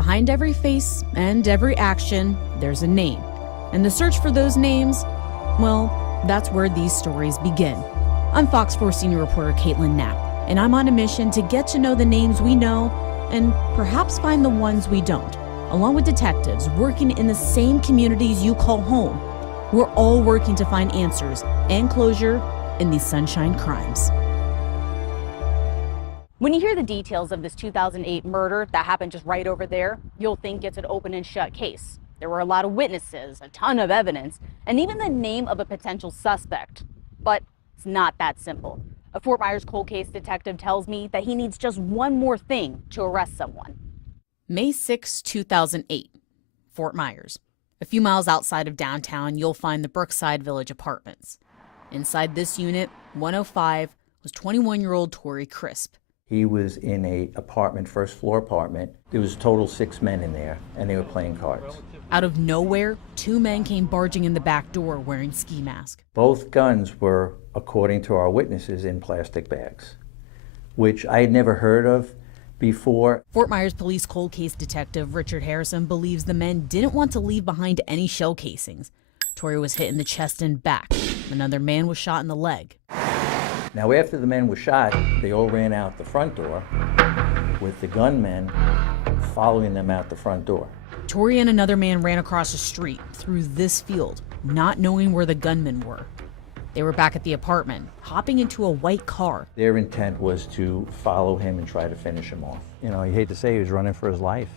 Behind every face and every action, there's a name. And the search for those names, well, that's where these stories begin. I'm Fox 4 senior reporter Caitlin Knapp, and I'm on a mission to get to know the names we know and perhaps find the ones we don't. Along with detectives working in the same communities you call home, we're all working to find answers and closure in these sunshine crimes. When you hear the details of this 2008 murder that happened just right over there, you'll think it's an open and shut case. There were a lot of witnesses, a ton of evidence, and even the name of a potential suspect. But it's not that simple. A Fort Myers cold case detective tells me that he needs just one more thing to arrest someone. May 6, 2008, Fort Myers. A few miles outside of downtown, you'll find the Brookside Village Apartments. Inside this unit, 105, was 21-year-old Torry Chrisp. He was in a apartment, first floor apartment. There was a total 6 men in there, and they were playing cards. Out of nowhere, 2 men came barging in the back door wearing ski masks. Both guns were, according to our witnesses, in plastic bags, which I had never heard of before. Fort Myers Police cold case detective Richard Harrison believes the men didn't want to leave behind any shell casings. Torry was hit in the chest and back. Another man was shot in the leg. Now, after the men were shot, they all ran out the front door with the gunmen following them out the front door. Torry and another man ran across the street through this field, not knowing where the gunmen were. They were back at the apartment, hopping into a white car. Their intent was to follow him and try to finish him off. You know, you hate to say he was running for his life.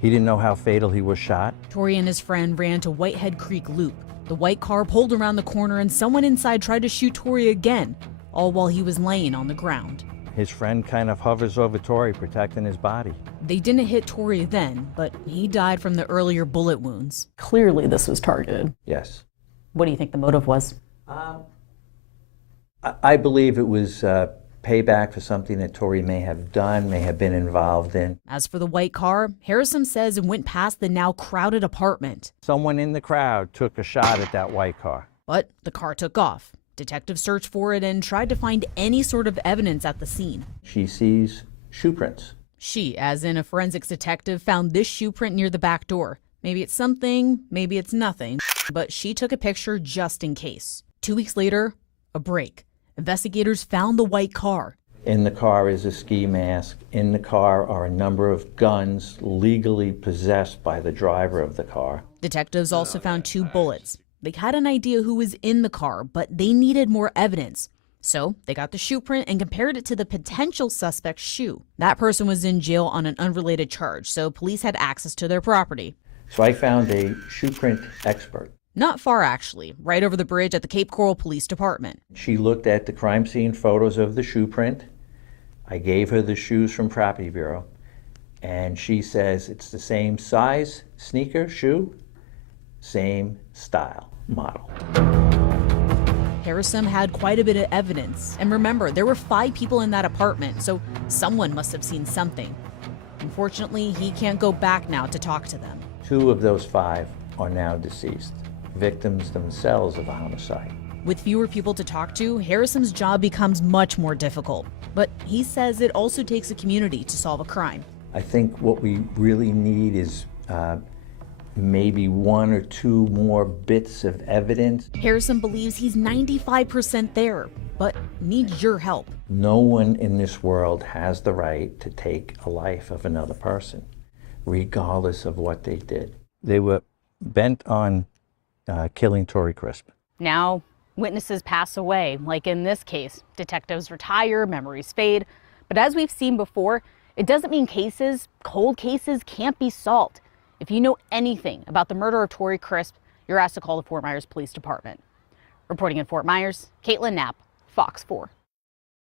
He didn't know how fatal he was shot. Torry and his friend ran to Whitehead Creek Loop. The white car pulled around the corner and someone inside tried to shoot Torry again, all while he was laying on the ground. His friend kind of hovers over Torry, protecting his body. They didn't hit Torry then, but he died from the earlier bullet wounds. Clearly this was targeted. Yes. What do you think the motive was? I believe it was payback for something that Torry may have done, may have been involved in. As for the white car, Harrison says it went past the now crowded apartment. Someone in the crowd took a shot at that white car. But the car took off. Detectives searched for it and tried to find any sort of evidence at the scene. She sees shoe prints. She, as in a forensics detective, found this shoe print near the back door. Maybe it's something, maybe it's nothing, but she took a picture just in case. 2 weeks later, a break. Investigators found the white car. In the car is a ski mask. In the car are a number of guns legally possessed by the driver of the car. Detectives also found 2 bullets. They had an idea who was in the car, but they needed more evidence. So they got the shoe print and compared it to the potential suspect's shoe. That person was in jail on an unrelated charge, so police had access to their property. So I found a shoe print expert. Not far, actually, right over the bridge at the Cape Coral Police Department. She looked at the crime scene photos of the shoe print. I gave her the shoes from Property Bureau, and she says it's the same size, sneaker, shoe, same style, model. Harrison had quite a bit of evidence. And remember, there were 5 people in that apartment, so someone must have seen something. Unfortunately, he can't go back now to talk to them. 2 of those 5 are now deceased, victims themselves of a homicide. With fewer people to talk to, Harrison's job becomes much more difficult. But he says it also takes a community to solve a crime. I think what we really need is maybe 1 or 2 more bits of evidence. Harrison believes he's 95% there, but needs your help. No one in this world has the right to take a life of another person, regardless of what they did. They were bent on killing Torry Chrisp. Now, witnesses pass away, like in this case. Detectives retire, memories fade. But as we've seen before, it doesn't mean cold cases can't be solved. If you know anything about the murder of Torry Chrisp, you're asked to call the Fort Myers Police Department. Reporting in Fort Myers, Caitlin Knapp, Fox 4.